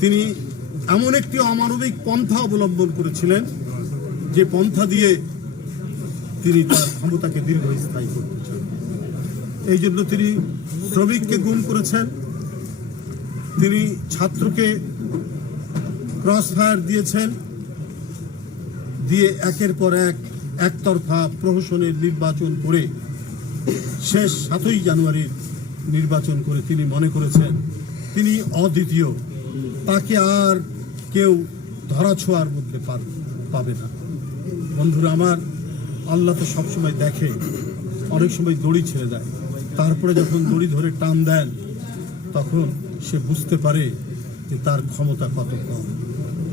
তিনি এমন একটি অমানবিক পন্থা অবলম্বন করেছিলেন যে পন্থা দিয়ে তিনি তার ক্ষমতাকে দীর্ঘস্থায়ী করতে চান। এই জন্য তিনি শ্রমিককে গুম করেছেন। তিনি ছাত্রকে ক্রস ফায়ার দিয়েছেন। দিয়ে একের পর এক একতরফা প্রহসনের নির্বাচন করে শেষ সাতই জানুয়ারির নির্বাচন করে তিনি মনে করেছেন, তিনি অদ্বিতীয়। তাকে আর কেউ ধরাছোঁয়ার মধ্যে পাবে না। বন্ধুরা, আমার আল্লাহ তো সবসময় দেখে, অনেক সময় দড়ি ছেড়ে দেয়। তারপরে যখন দড়ি ধরে টান দেন, তখন সে বুঝতে পারে যে তার ক্ষমতা কত কম।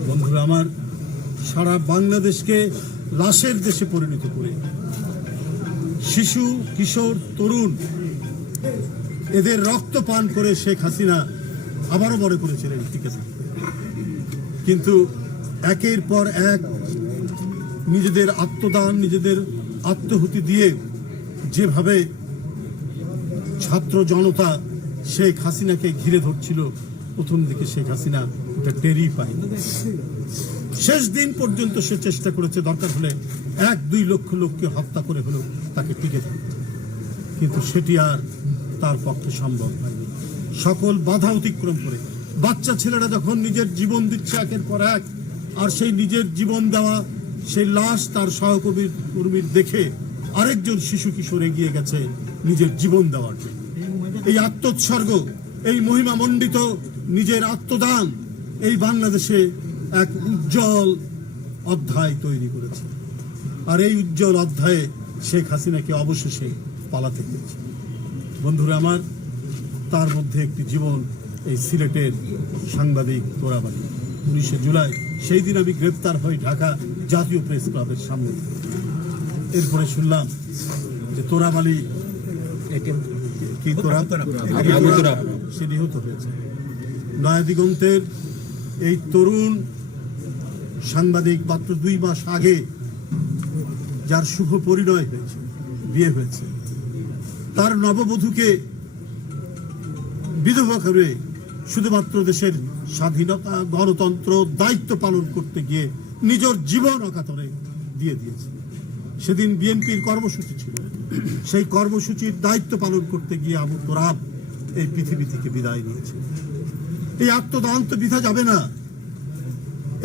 বন্ধুরা, আমার সারা বাংলাদেশকে লাশের দেশে পরিণত করে, শিশু, কিশোর, তরুণ, এদের রক্ত পান করে শেখ হাসিনা আবারও মনে করেছিলেন টিকে কিন্তু একের পর এক নিজেদের আত্মদান, নিজেদের আত্মহুতি দিয়ে যেভাবে ছাত্র জনতা শেখ হাসিনাকে ঘিরে ধরছিল, প্রথম দিকে শেখ হাসিনা ওটা টেরই পায়নি। শেষ দিন পর্যন্ত সে চেষ্টা করেছে, দরকার হলে এক, দুই লক্ষ লোককে হত্যা করে হলেও তাকে টিকে থাকতে। কিন্তু সেটি আর তার পক্ষে সম্ভব হয়নি। সকল বাধা অতিক্রম করে। বাচ্চা ছেলেরা যখন নিজের জীবন দিচ্ছে একের পর এক, আর সেই নিজের জীবন দেওয়া, সেই লাশ তার সহকর্মীর, কর্মীর দেখে আরেকজন শিশু কিশোর এগিয়ে গেছে নিজের জীবন দেওয়ার জন্য। এই আত্মোৎসর্গ, এই মহিমা মণ্ডিত নিজের আত্মদান এই বাংলাদেশে এক উজ্জ্বল অধ্যায় তৈরি করেছে। আর এই উজ্জ্বল অধ্যায়ে শেখ হাসিনাকে অবশেষে পালাতে হয়েছে। বন্ধুরা আমার তার মধ্যে একটি জীবন এই সিলেটের সাংবাদিক তোরাবাড়ি। উনিশে জুলাই সেই দিন আমি গ্রেপ্তার হই ঢাকা জাতীয় প্রেস ক্লাবের সামনে। এরপরে শুনলাম যে তোরাবালি কি তোরা। সে নিহত হয়েছে। নয়াদিগন্তের এই তরুণ সাংবাদিক মাত্র দুই মাস আগে যার শুভ পরিণয় হয়েছে বিয়ে হয়েছে। তার নববধূকে বিধবা করে শুধুমাত্র দেশের স্বাধীনতা, গণতন্ত্র, দায়িত্ব পালন করতে গিয়ে নিজের জীবন অকাতরে দিয়ে দিয়েছে। সেদিন বিএনপির কর্মসূচি ছিল। সেই কর্মসূচির দায়িত্ব পালন করতে গিয়ে আবু তোরাব এই পৃথিবী থেকে বিদায় নিয়েছে। এই আত্মদান তো বৃথা যাবে না।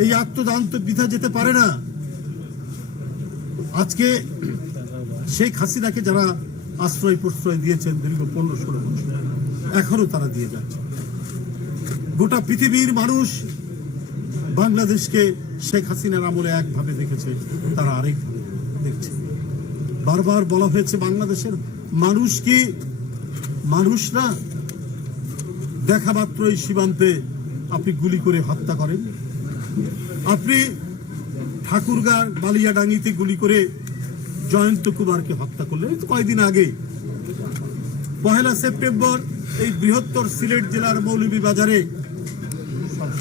এই আত্মদান তো বৃথা যেতে পারে না। আজকে শেখ হাসিনাকে যারা আশ্রয় প্রশ্রয় দিয়েছেন দীর্ঘ পনেরো ষোলো বছর। এখনও তারা দিয়ে যাচ্ছে। গোটা পৃথিবীর মানুষ বাংলাদেশকে শেখ হাসিনার আমলে একভাবে দেখেছে, তারা আরেকভাবে দেখছে। বারবার বলা হয়েছে, বাংলাদেশের মানুষ কি মানুষ না? দেখা মাত্রই সীমান্তে আপনি গুলি করে হত্যা করেন। আপনি ঠাকুরগাঁর বালিয়াডাঙ্গিতে গুলি করে জয়ন্ত কুমারকে হত্যা করলেন। কয়েকদিন আগে, পহেলা সেপ্টেম্বর এই বৃহত্তর সিলেট জেলার মৌলভীবাজারে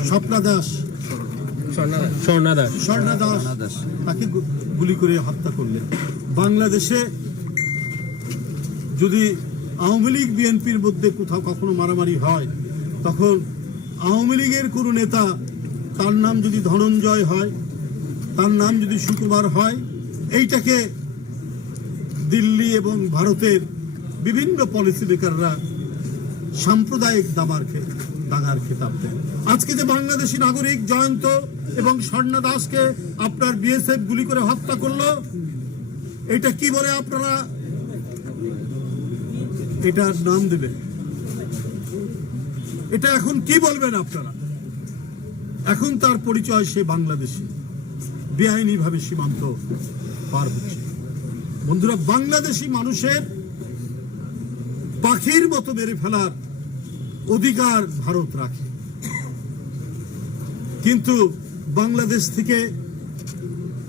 স্বপ্না দাস স্বর্ণা দাস। স্বর্ণা দাস তাকে গুলি করে হত্যা করলেন। বাংলাদেশে যদি আওয়ামী লীগ বিএনপির মধ্যে কোথাও কখনো মারামারি হয় তখন আওয়ামী লীগের কোনো নেতা তার নাম যদি ধনঞ্জয় হয় তার নাম যদি সুকুমার হয় এইটাকে দিল্লি এবং ভারতের বিভিন্ন পলিসি মেকাররা সাম্প্রদায়িক দাবার দাগার খেতাব দেন। আজকে যে বাংলাদেশি নাগরিক জয়ন্ত এবং স্বর্ণা দাসকে আপনার বিএসএফ গুলি করে হত্যা করল, এটা কি বলে আপনারা? এটার নাম দেবেন। এটা এখন কি বলবেন আপনারা? এখন তার পরিচয় সে বাংলাদেশি। বেআইনি ভাবে সীমান্ত পার হচ্ছে। বন্ধুরা, বাংলাদেশি মানুষের পাখির মতো মেরে ফেলার অধিকার ভারত রাখে। কিন্তু বাংলাদেশ থেকে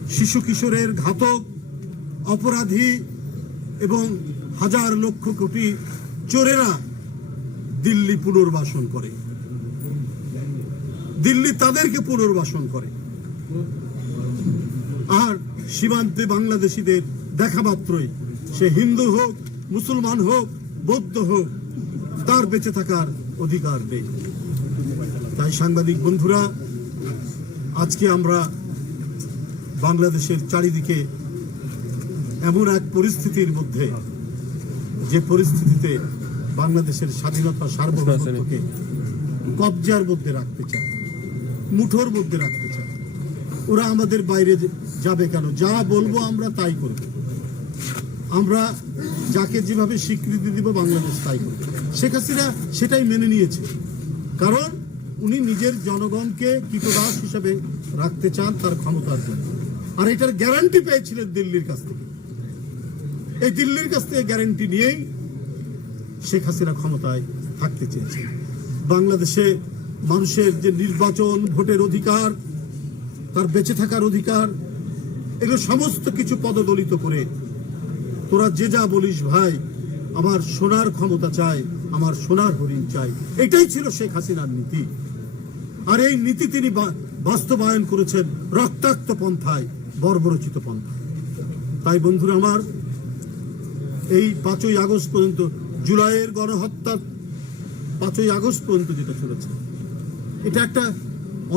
শিশু কিশোরের ঘাতক, অপরাধী এবং হাজার লক্ষ কোটি চোরেরা দিল্লি পুনর্বাসন করে। দিল্লি তাদেরকে পুনর্বাসন করে। আর সীমান্তে বাংলাদেশিদের দেখা মাত্রই সে হিন্দু হোক, মুসলমান হোক, বৌদ্ধ হোক, তার বেঁচে থাকার অধিকার নেই। তাই সাংবাদিক বন্ধুরা, আজকে আমরা বাংলাদেশের চারিদিকে এমন এক পরিস্থিতির মধ্যে, যে পরিস্থিতিতে বাংলাদেশের স্বাধীনতা সার্বভৌমত্বকে কবজার মধ্যে রাখতে চায়, মুঠোর মধ্যে রাখতে চায়। ওরা আমাদের বাইরে যাবে কেন? যা বলব আমরা তাই করব। আমরা যাকে যেভাবে স্বীকৃতি দিব বাংলাদেশ তাই করবে। শেখ হাসিনা সেটাই মেনে নিয়েছে। কারণ উনি নিজের জনগণকে কীটদাস হিসাবে রাখতে চান তার ক্ষমতার জন্য। আর এটার গ্যারান্টি পেয়েছিলেন দিল্লির কাছ থেকে। এই দিল্লির কাছ থেকে গ্যারান্টি নিয়েই শেখ হাসিনা ক্ষমতায় থাকতে চেয়েছে বাংলাদেশে মানুষের যে নির্বাচন, ভোটের অধিকার, তার বেঁচে থাকার অধিকার, এগুলো সমস্ত কিছু পদদলিত করে তোরা যে যা বলিস ভাই, আমার সোনার ক্ষমতা চাই। আমার সোনার হরিণ চাই। এটাই ছিল শেখ হাসিনার নীতি। আর এই নীতি তিনি বাস্তবায়ন করেছেন রক্তাক্ত পন্থায়, বর্বরচিত পন্থায়। তাই বন্ধুরা আমার, এই পাঁচই আগস্ট পর্যন্ত, জুলাইয়ের গণহত্যা পাঁচই আগস্ট পর্যন্ত যেটা চলেছে, এটা একটা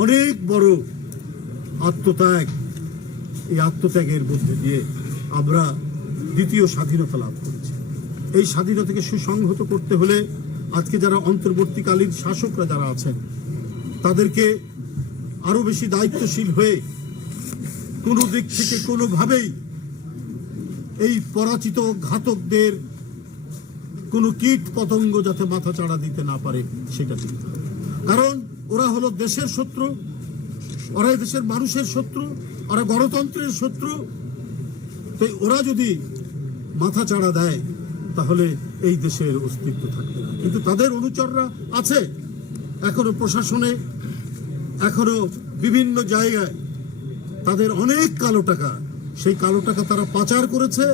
অনেক বড় আত্মত্যাগ। এই আত্মত্যাগের মধ্যে দিয়ে আমরা দ্বিতীয় স্বাধীনতা লাভ এই স্বাধীনতাকে সুসংহত করতে হলে আজকে যারা অন্তর্বর্তীকালীন শাসকরা যারা আছেন, তাদেরকে আরও বেশি দায়িত্বশীল হয়ে কোনো দিক থেকে কোনোভাবেই এই পরাচিত ঘাতকদের কোনো কীট পতঙ্গ যাতে মাথা চাড়া দিতে না পারে, সেটা হবে। কারণ ওরা হলো দেশের শত্রু ওরা দেশের মানুষের শত্রু, ওরা গণতন্ত্রের শত্রু তো ওরা যদি মাথা চাড়া দেয় তাহলে এই দেশের অস্তিত্ব থাকবে না। কিন্তু তাদের অনুচররা আছে। এখনও প্রশাসনে, এখনও বিভিন্ন জায়গায় তাদের অনেক কালো টাকা। সেই কালো টাকা তারা পাচার করেছে।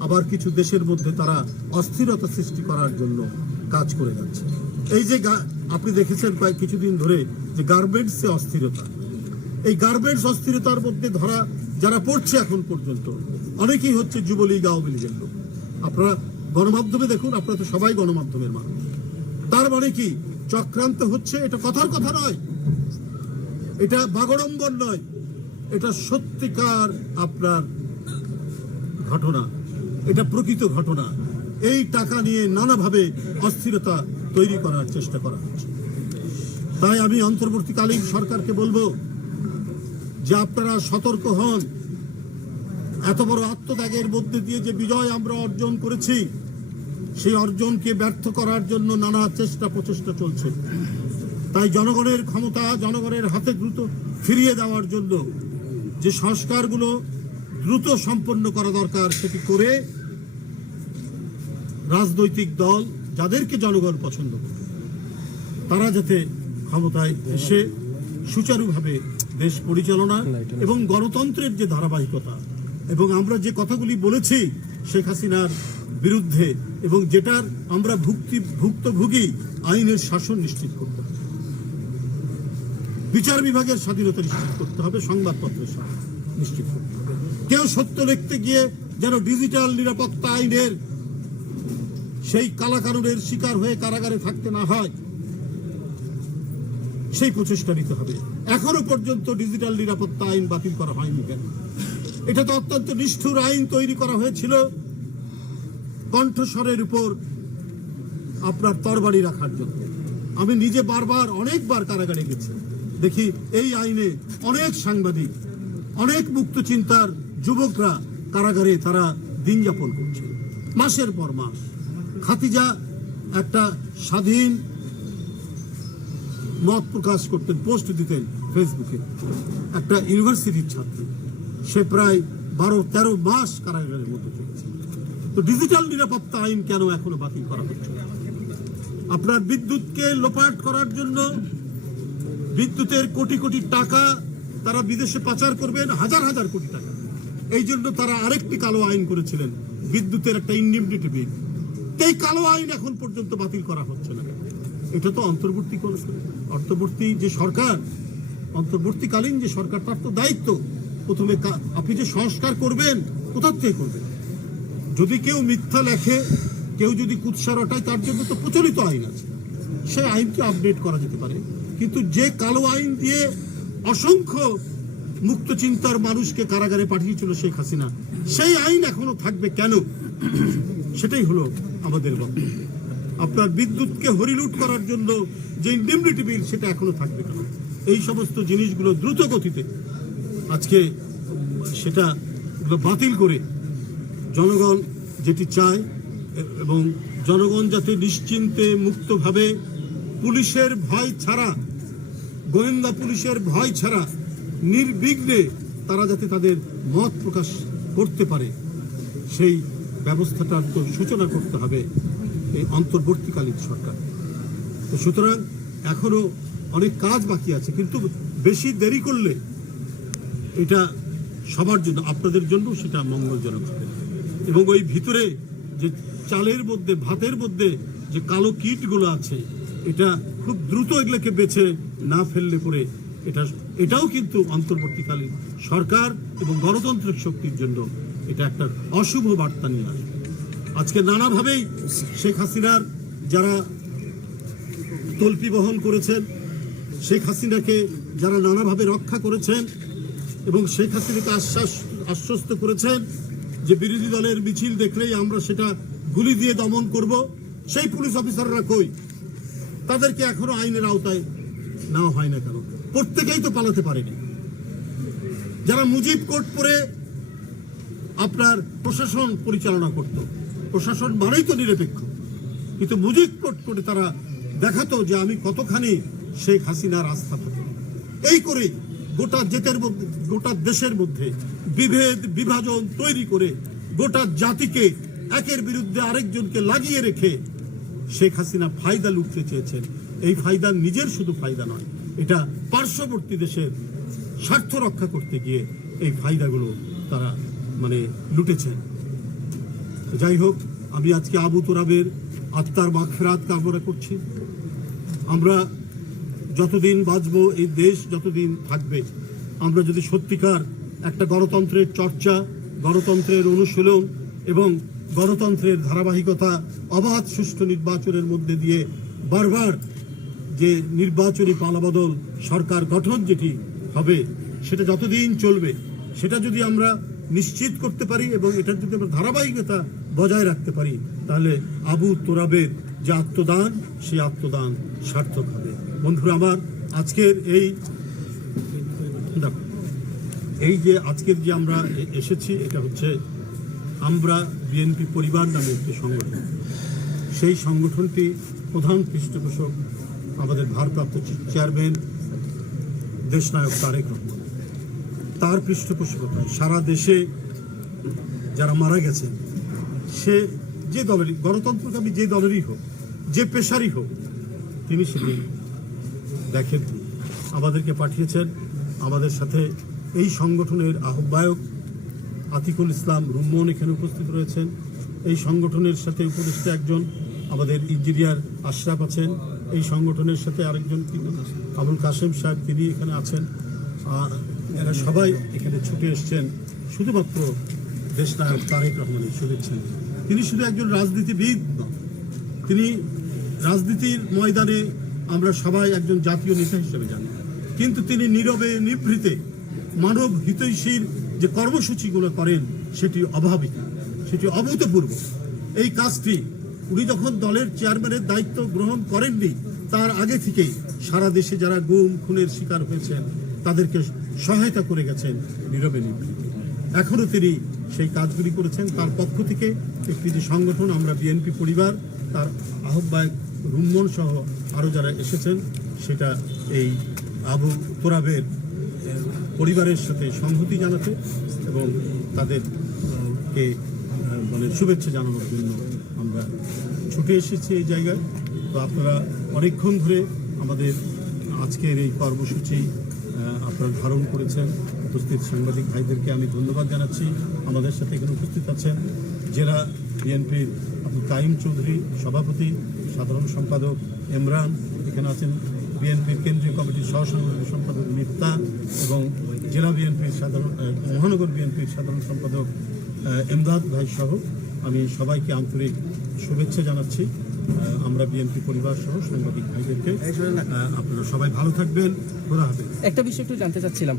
আবার কিছু দেশের মধ্যে তারা অস্থিরতা সৃষ্টি করার জন্য কাজ করে যাচ্ছে। এই যে আপনি দেখেছেন কয়েক কিছুদিন ধরে যে গার্মেন্টসে অস্থিরতা। এই গার্মেন্টস অস্থিরতার মধ্যে ধরা যারা পড়ছে এখন পর্যন্ত, অনেকেই হচ্ছে যুবলীগ, আওয়ামী লীগের লোক। আপনারা গণমাধ্যমে দেখুন, আপনারা তো সবাই গণমাধ্যমের মানুষ। তার মানে কি? চক্রান্ত হচ্ছে, এটা কথার কথা নয়। এটা বাগড়ম্বর নয়। এটা সত্যিকার আপনার ঘটনা। এটা প্রকৃত ঘটনা। এই টাকা নিয়ে নানাভাবে অস্থিরতা তৈরি করার চেষ্টা করা হচ্ছে। তাই আমি অন্তর্বর্তীকালীন সরকারকে বলব যে আপনারা সতর্ক হন। এত বড় আত্মত্যাগের মধ্যে দিয়ে যে বিজয় আমরা অর্জন করেছি সেই অর্জনকে ব্যর্থ করার জন্য নানা চেষ্টা প্রচেষ্টা চলছে। তাই জনগণের ক্ষমতা, জনগণের হাতে দ্রুত ফিরিয়ে দেওয়ার জন্য যে সংস্কারগুলো দ্রুত সম্পন্ন করা দরকার সেটি করে রাজনৈতিক দল যাদেরকে জনগণ পছন্দ করে, তারা যাতে ক্ষমতায় এসে সুচারুভাবে দেশ পরিচালনা এবং গণতন্ত্রের যে ধারাবাহিকতা এবং আমরা যে কথাগুলি বলেছি শেখ হাসিনার বিরুদ্ধে এবং যেটার আমরা ভুক্তি, ভুক্তভোগী আইনের শাসন নিশ্চিত করতে হবে। বিচার বিভাগের স্বাধীনতা নিশ্চিত করতে হবে, সংবাদপত্রের নিশ্চিত করতে হবে। কেউ সত্য লিখতে গিয়ে যেন ডিজিটাল নিরাপত্তা আইনের সেই কালাকানুনের শিকার হয়ে কারাগারে থাকতে না হয়, সেই প্রচেষ্টা নিতে হবে। এখনও পর্যন্ত ডিজিটাল নিরাপত্তা আইন বাতিল করা হয়নি কেন? এটা তো অত্যন্ত নিষ্ঠুর আইন তৈরি করা হয়েছিল। কণ্ঠস্বরের উপর আপনার তরবারি রাখার জন্য। আমি নিজে বারবার, অনেকবার কারাগারে গেছি। দেখি এই আইনে অনেক সাংবাদিক, অনেক মুক্ত চিন্তার যুবকরা কারাগারে তারা দিন যাপন করছে। মাসের পর মাস। খাতিজা একটা স্বাধীন মত প্রকাশ করতেন, পোস্ট দিতেন ফেসবুকে। একটা ইউনিভার্সিটির ছাত্র, সে প্রায় বারো, তেরো মাস কারাগারের মধ্যে চলেছে তো ডিজিটাল নিরাপত্তা আইন কেন এখনও বাতিল করা হচ্ছে? আপনার বিদ্যুৎকে লোপাট করার জন্য বিদ্যুতের কোটি কোটি টাকা তারা বিদেশে পাচার করবেন, হাজার হাজার কোটি টাকা। এই জন্য তারা আরেকটি কালো আইন করেছিলেন, বিদ্যুতের একটা ইন্ডিমনিটি বিল এই কালো আইন এখন পর্যন্ত বাতিল করা হচ্ছে না। এটা তো অন্তর্বর্তী অন্তর্বর্তী যে সরকার, অন্তর্বর্তীকালীন যে সরকার, তার তো দায়িত্ব। প্রথমে আপনি যে সংস্কার করবেন কোথার থেকে করবেন? যদি কেউ মিথ্যা লেখে, কেউ যদি কুৎসা রটায়, তার জন্য তো প্রচলিত আইন আছে। সেই আইনকে আপডেট করা যেতে পারে। কিন্তু যে কালো আইন দিয়ে অসংখ্য মুক্ত চিন্তার মানুষকে কারাগারে পাঠিয়েছিল শেখ হাসিনা, সেই আইন এখনও থাকবে কেন? সেটাই হলো আমাদের বক্তব্য। আপনার বিদ্যুৎকে হরিলুট করার জন্য যে ইন্ডিমনিটি বিল সেটা এখনও থাকবে কেন? এই সমস্ত জিনিসগুলো দ্রুত গতিতে আজকে সেটা বাতিল করে জনগণ যেটি চায় এবং জনগণ যাতে নিশ্চিন্তে মুক্তভাবে পুলিশের ভয় ছাড়া, গোয়েন্দা পুলিশের ভয় ছাড়া নির্বিঘ্নে তারা যাতে তাদের মত প্রকাশ করতে পারে, সেই ব্যবস্থাটার তো সূচনা করতে হবে এই অন্তর্বর্তীকালীন সরকার। তো সুতরাং এখনও অনেক কাজ বাকি আছে, কিন্তু বেশি দেরি করলে এটা সবার জন্য, আপনাদের জন্য সেটা মঙ্গলজনক হবে। এবং ওই ভিতরে যে চালের মধ্যে, ভাতের মধ্যে যে কালো কীটগুলো আছে, এটা খুব দ্রুত এগুলোকে বেছে না ফেললে পরে এটা, এটাও কিন্তু অন্তর্বর্তীকালীন সরকার এবং গণতান্ত্রিক শক্তির জন্য এটা একটা অশুভ বার্তা নিয়ে আসবে। আজকে নানাভাবেই শেখ হাসিনার যারা তল্পি বহন করেছেন, শেখ হাসিনাকে যারা নানাভাবে রক্ষা করেছেন এবং শেখ হাসিনাকে আশ্বাস আশ্বস্ত করেছেন যে বিরোধী দলের মিছিল দেখলেই আমরা সেটা গুলি দিয়ে দমন করব, সেই পুলিশ অফিসাররা কই? তাদেরকে এখনও আইনের আওতায় নেওয়া হয় না কেন? প্রত্যেকেই তো পালাতে পারেনি। যারা মুজিব কোর্ট পরে আপনার প্রশাসন পরিচালনা করত, প্রশাসন মানেই তো নিরপেক্ষ। কিন্তু মুজিব কোর্ট করে তারা দেখাতো যে আমি কতখানি শেখ হাসিনার আস্থা থাকে। এই করে গোটা জেতের মধ্যে, গোটা দেশের মধ্যে বিভেদ, বিভাজন তৈরি করে গোটা জাতিকে একের বিরুদ্ধে আরেকজনকে লাগিয়ে রেখে শেখ হাসিনা ফায়দা লুটতে চেয়েছেন। এই ফায়দা নিজের শুধু ফায়দা নয়, এটা পার্শ্ববর্তী দেশের স্বার্থ রক্ষা করতে গিয়ে এই ফায়দাগুলো তারা মানে লুটেছেন। যাই হোক, আমি আজকে আবু তোরাবের আত্মার মাগফেরাত কামনা করছি। আমরা যতদিন বাঁচব এই দেশ যতদিন থাকবে, আমরা যদি সত্যিকার একটা গণতন্ত্রের চর্চা, গণতন্ত্রের অনুশীলন এবং গণতন্ত্রের ধারাবাহিকতা, অবাধ সুষ্ঠু নির্বাচনের মধ্যে দিয়ে বারবার যে নির্বাচনী পালাবদল সরকার গঠন যেটি হবে, সেটা যতদিন চলবে, সেটা যদি আমরা নিশ্চিত করতে পারি এবং এটার যদি আমরা ধারাবাহিকতা বজায় রাখতে পারি, তাহলে আবু তোরাবের যে আত্মদান, সেই আত্মদান সার্থক হবে। বন্ধুরা আমার, আজকের এই এই যে আজকের যে আমরা এসেছি, এটা হচ্ছে আমরা বিএনপি পরিবার নামে একটি সংগঠন। সেই সংগঠনটি প্রধান পৃষ্ঠপোষক আমাদের ভারপ্রাপ্ত চেয়ারম্যান দেশনায়ক তারেক রহমান। তার পৃষ্ঠপোষকতায় সারা দেশে যারা মারা গেছেন, সে যে দলেরই গণতন্ত্রকামী যে দলেরই হোক, যে পেশারই হোক, তিনি সেটি দেখেন আমাদেরকে পাঠিয়েছেন। আমাদের সাথে এই সংগঠনের আহ্বায়ক আতিকুল ইসলাম রুম্মন এখানে উপস্থিত রয়েছেন। এই সংগঠনের সাথে উপদেষ্টা একজন আমাদের ইঞ্জিনিয়ার আশরাফ আছেন। এই সংগঠনের সাথে আরেকজন আবুল কাসেম সাহেব তিনি এখানে আছেন। আর এরা সবাই এখানে ছুটে এসছেন। শুধুমাত্র দেশনায়ক তারেক রহমানের শুভেচ্ছা। তিনি শুধু একজন রাজনীতিবিদ নন। তিনি রাজনীতির ময়দানে আমরা সবাই একজন জাতীয় নেতা হিসেবে জানি। কিন্তু তিনি নীরবে নিভৃতে মানব হিতৈষীর যে কর্মসূচিগুলো করেন, সেটি অভাবিক সেটি অভূতপূর্ব। এই কাজটি উনি যখন দলের চেয়ারম্যানের দায়িত্ব গ্রহণ করেননি, তার আগে থেকেই সারা দেশে যারা গুম, খুনের শিকার হয়েছেন, তাদেরকে সহায়তা করে গেছেন নীরবে নিভৃতে। এখনও তিনি সেই কাজগুলি করেছেন। তার পক্ষ থেকে একটি যে সংগঠন আমরা বিএনপি পরিবার তার আহ্বায়ক রুম্মন সহ আরও যারা এসেছেন সেটা এই আবু তোরাবের পরিবারের সাথে সংহতি জানাতে এবং তাদের আহ, কে মানে শুভেচ্ছা জানানোর জন্য আমরা ছুটে এসেছি এই জায়গায়। তো আপনারা অনেকক্ষণ ধরে আমাদের আজকের এই কর্মসূচি আপনারা ধারণ করেছেন। উপস্থিত সাংবাদিক ভাইদেরকে আমি ধন্যবাদ জানাচ্ছি। আমাদের সাথে এখানে উপস্থিত আছেন জেলা বিএনপির আব্দুল কাইম চৌধুরী, সভাপতি, সাধারণ সম্পাদক ইমরান, এখানে আছেন বিএনপির কেন্দ্রীয় কমিটির সহ সাংগঠনিক সম্পাদক মিফতা এবং জেলা বিএনপির সাধারণ মহানগর বিএনপির সাধারণ সম্পাদক এমদাদ ভাই সহ আমি সবাইকে আন্তরিক শুভেচ্ছা জানাচ্ছি। আমরা বিএনপি পরিবার সহ সাংবাদিক ভাইদেরকে আপনারা সবাই ভালো থাকবেন। খোদা হাফেজ। একটা বিষয় একটু জানতে চাচ্ছিলাম।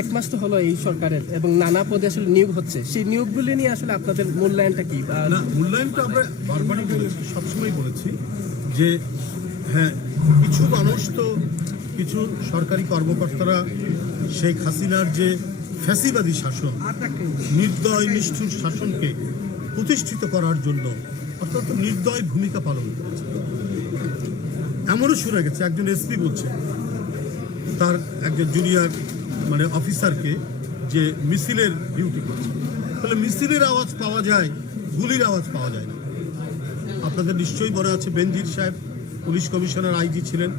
এক মাস তো হলো এই সরকারের এবং নানা পদে আসলে নিয়োগ হচ্ছে। সেই নিয়োগগুলি নিয়ে আসলে আপনাদের মূল্যায়নটা কি? না মূল্যায়নটা আমরা বারবারই সবসময় বলেছি যে হ্যাঁ কিছু মানুষ তো কিছু সরকারি কর্মকর্তারা শেখ হাসিনার যে ফ্যাসিবাদী শাসন নির্দয় নিষ্ঠুর শাসনকে প্রতিষ্ঠিত করার জন্য অর্থাৎ নির্দয় ভূমিকা পালন করেছে। এমনও শোনা গেছে, একজন এসপি বলছে, তার একজন জুনিয়র মানে অফিসারকে যে মিছিলের ডিউটি করছে। তাহলে মিছিলের আওয়াজ পাওয়া যায়, গুলির আওয়াজ পাওয়া যায় না। আপনাদের নিশ্চয়ই মনে আছে বেনজির সাহেব, পুলিশ কমিশনার আইজি ছিলেন।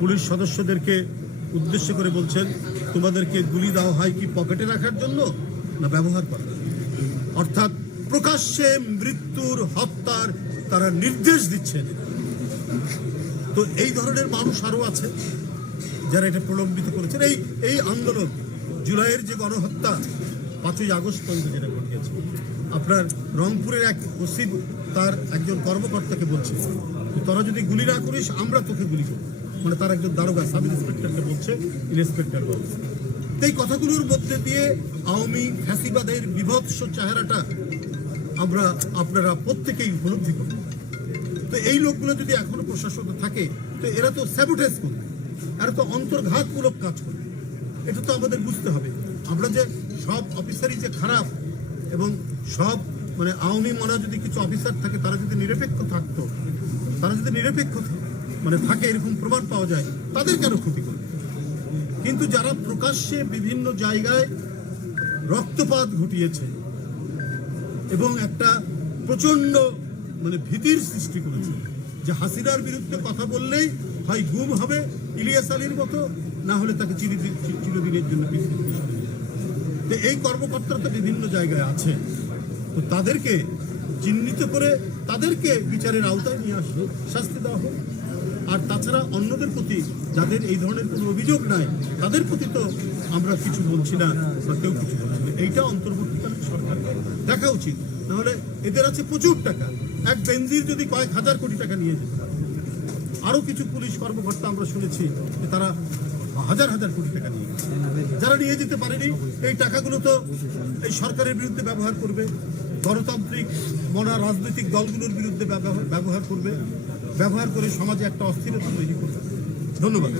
পুলিশ সদস্যদেরকে উদ্দেশ্য করে বলছেন, তোমাদেরকে গুলি দেওয়া হয় কি পকেটে রাখার জন্য না ব্যবহার করার অর্থাৎ প্রকাশ্যে মৃত্যুর হত্যার তারা নির্দেশ দিচ্ছেন। তো এই ধরনের মানুষ আরও আছে যারা এটা প্রলম্বিত করেছেন। এই এই আন্দোলন জুলাইয়ের যে গণহত্যা, পাঁচই আগস্ট পর্যন্ত যেটা ঘটিয়েছে, আপনার রংপুরের এক ওসি তার একজন কর্মকর্তাকে বলছে তোরা যদি গুলি না করিস, আমরা তোকে গুলি করব। মানে তার একজন দারোগা, সাব ইন্সপেক্টরকে বলছে, ইন্সপেক্টর বাবু। এই কথাগুলোর মধ্যে দিয়ে আওয়ামী ফ্যাসিবাদের বিভৎস চেহারাটা আমরা, আপনারা প্রত্যেকেই উপলব্ধি করি তো এই লোকগুলো যদি এখনও প্রশাসনে থাকে, তো এরা তো স্যাবোটেজ করবে এরা তো অন্তর্ঘাতমূলক কাজ করবে এটা তো আমাদের বুঝতে হবে। আমরা যে সব অফিসারই যে খারাপ এবং সব মানে আওয়ামী মনে যদি কিছু অফিসার থাকে, তারা যদি নিরপেক্ষ থাকতো, তারা যদি নিরপেক্ষ মানে থাকে এরকম প্রমাণ পাওয়া যায়, তাদের কেন ক্ষতি করবে? কিন্তু যারা প্রকাশ্যে বিভিন্ন জায়গায় রক্তপাত ঘটিয়েছে এবং একটা প্রচণ্ড মানে ভীতির সৃষ্টি করেছে। যে হাসিনার বিরুদ্ধে কথা বললেই হয় গুম হবে ইলিয়াস আলীর মতো, না হলে তাকে চিরদিনের জন্য তো এই কর্মকর্তারা তো বিভিন্ন জায়গায় আছে। তো তাদেরকে চিহ্নিত করে তাদেরকে বিচারের আওতায় নিয়ে আসলো, শাস্তি দেওয়া হোক। আর তাছাড়া অন্যদের প্রতি যাদের এই ধরনের কোনো অভিযোগ নাই, তাদের প্রতি তো আমরা কিছু বলছি না বা কেউ কিছু বলছি না। এইটা অন্তর্বর্তীকালীন সরকারকে দেখা উচিত। নাহলে এদের আছে প্রচুর টাকা। এক বেঞ্জির যদি কয়েক হাজার কোটি টাকা নিয়ে যেতে আরও কিছু পুলিশ কর্মকর্তা আমরা শুনেছি যে তারা হাজার হাজার কোটি টাকা নিয়ে। যারা নিয়ে যেতে পারেনি, এই টাকাগুলো তো এই সরকারের বিরুদ্ধে ব্যবহার করবে। গণতান্ত্রিক মনা রাজনৈতিক দলগুলোর বিরুদ্ধে ব্যবহার করবে। ব্যবহার করে সমাজে একটা অস্থিরতা তৈরি করবে। ধন্যবাদ।